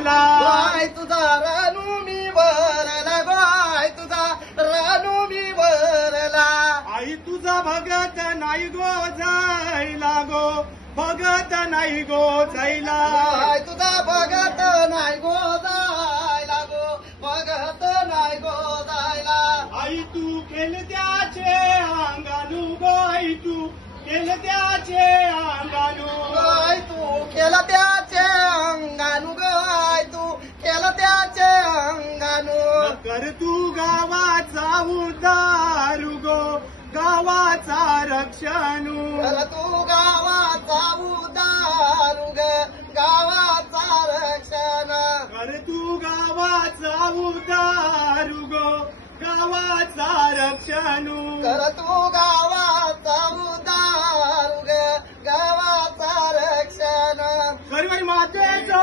भरला गाय तुझा रानू मी भरला गाय तुझा रानू मी भरला आई तुझा भगत नाही गो जायला गो भगत नाही गो जायला गाय तुझा भगत नाही गो जायला गो भगत नाही गो जायला आई तू केल त्याचे अंगानू गो आई तू केल त्याचे अंगानू गाय तू केलं त्याचे अंगानू गाय तू केलं त्याचे अंगानू कर तू गावाचा उद्धार गो गावाचा रक्षणू कर तू गावाचा उद्धार ग गावाचा रक्षण कर तू गावाचा उद्धार गो गावाचा रक्षणू कर तू गावाचा उद्धार ग गावाचा रक्षण कर्मई मातेचा